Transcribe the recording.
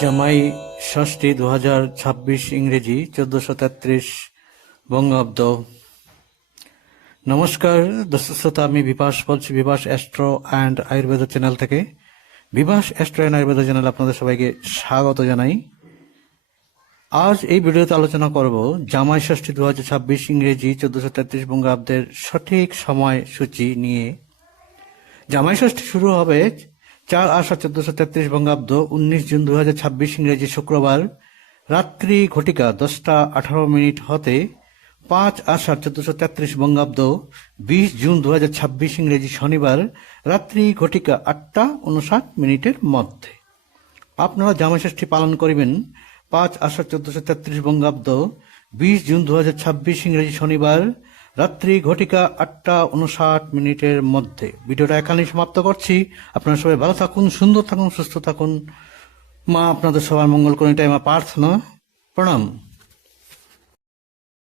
জামাই ষষ্ঠী 2026 ইংরেজি 1433 বঙ্গাব্দ। নমস্কার দর্শক শ্রোতা, আমি বিভাস বলছি, Bibhas astro and Ayurveda channel থেকে। Bibhas astro and Ayurveda channel আপনাদের সবাইকে স্বাগত জানাই। আজ এই ভিডিওতে আলোচনা করব জামাই ষষ্ঠী 2026 ইংরেজি 1433 বঙ্গাব্দের সঠিক সময়সূচি নিয়ে। জামাই ষষ্ঠী শুরু হবে 4 আষাঢ় 1433 বঙ্গাব্দ 19 জুন 2026 ইংরেজি শুক্রবার রাত্রি ঘটিকা 10:18 হতে 5 আষাঢ় 1433 বঙ্গাব্দ 20 জুন 2026 ইংরেজি শনিবার রাত্রি ঘটিকা 8:59 মধ্যে। আপনারা জামাই ষষ্ঠী পালন করিবেন 5 আষাঢ় 1433 বঙ্গাব্দ 20 জুন 2026 ইংরেজি শনিবার রাত্রি ঘটিকা 8:59 মধ্যে। ভিডিওটা এখানেই সমাপ্ত করছি। আপনারা সবাই ভালো থাকুন, সুন্দর থাকুন, সুস্থ থাকুন। মা আপনাদের সবার মঙ্গল করুন, এটাই আমার প্রার্থনা। প্রণাম।